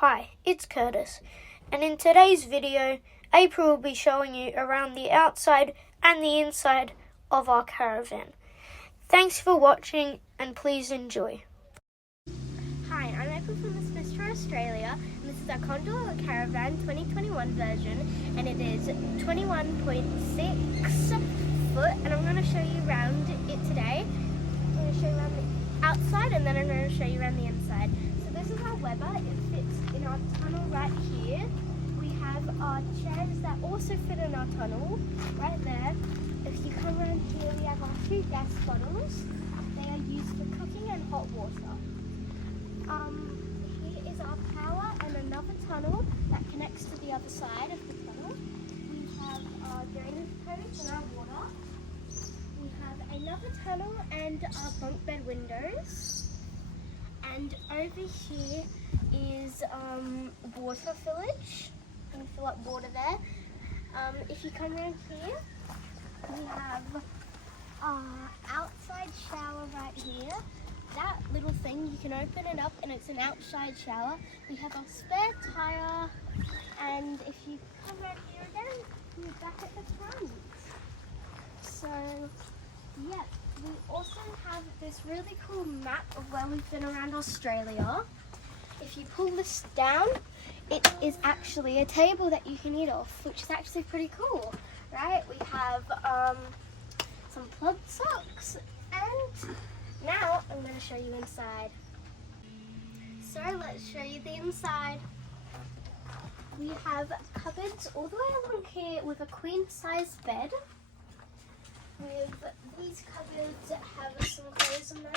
Hi, it's Curtis, and in today's video, April will be showing you around the outside and the inside of our caravan. Thanks for watching, and please enjoy. Hi, I'm April from the Smiths to Australia, and this is our To Our Caravan 2021 version, and it is 21.6 foot, and I'm going to show you around it today. I'm going to show you around the outside, and then I'm going to show you around the inside. So this is our Weber. It fits in our tunnel right here. We have our chairs that also fit in our tunnel right there. If you come around here, we have our 2 gas bottles. They are used for cooking and hot water. Here is our power and another tunnel that connects to the other side of the tunnel. We have our drainage codes and our water. We have another tunnel and our bunk bed windows. And over here is water fillage. You can fill up water there. If you come around here, we have our outside shower right here. That little thing, you can open it up and it's an outside shower. We have our spare tire, and if you come around here again, you're back at the front. So, yeah, we also have this really cool map of where we've been around Australia. If you pull this down, it is actually a table that you can eat off, which is actually pretty cool, right? We have some plug socks, and now I'm going to show you inside. So let's show you the inside. We have cupboards all the way along here with a queen size bed. With these cupboards that have some clothes in them.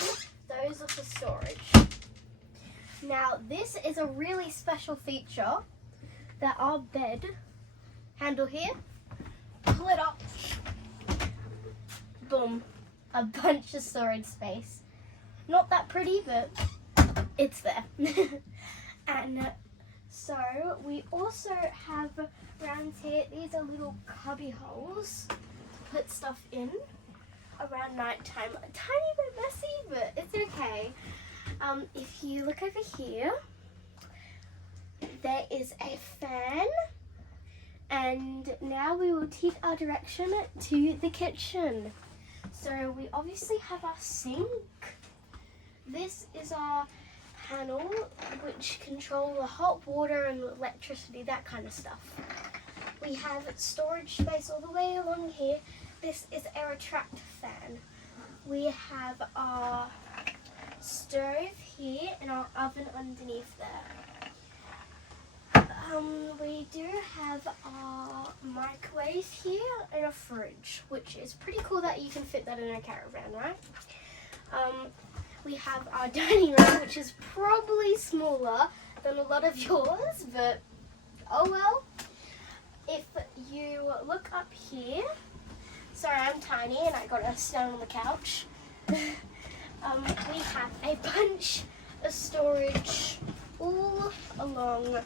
Those are for storage. Now this is a really special feature that our bed handle here, pull it up, boom. A bunch of storage space. Not that pretty, but it's there. And so we also have around here, these are little cubby holes to put stuff in around night time. A tiny bit messy, but it's okay. If you look over here, there is a fan. And now we will take our direction to the kitchen. So we obviously have our sink. This is our panel which control the hot water and electricity, that kind of stuff. We have storage space all the way along here. This is a retract fan. We have our stove here and our oven underneath there. We do have our microwave here and a fridge, which is pretty cool that you can fit that in a caravan, right? We have our dining room, which is probably smaller than a lot of yours, but oh well. If you look up here, sorry, I'm tiny and I got to stand on the couch. We have a bunch of storage all along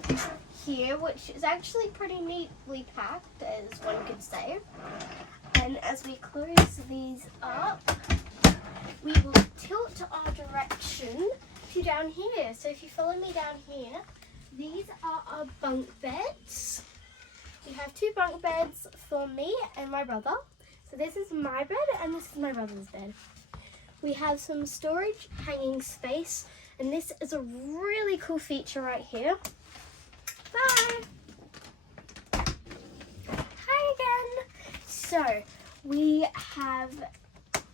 here, which is actually pretty neatly packed, as one could say. And as we close these up, we will tilt our direction to down here. So if you follow me down here, these are our bunk beds. We have 2 bunk beds for me and my brother. So this is my bed and this is my brother's bed. We have some storage hanging space, and this is a really cool feature right here. Bye! Hi again! So, we have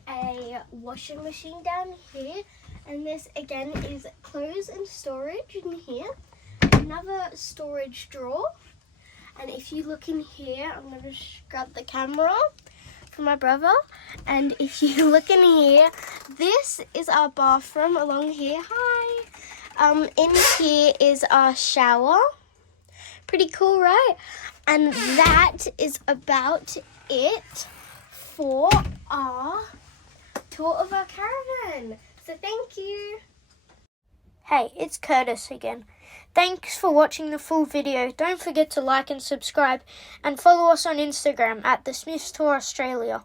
a washing machine down here, and this again is clothes and storage in here. Another storage drawer, and if you look in here, I'm going to grab the camera for my brother, and if you look in here, this is our bathroom along here. Hi! In here is our shower. Pretty cool, right? And that is about it for our tour of our caravan. So thank you. Hey, it's Curtis again. Thanks for watching the full video. Don't forget to like and subscribe, and follow us on Instagram at the Smiths to Australia.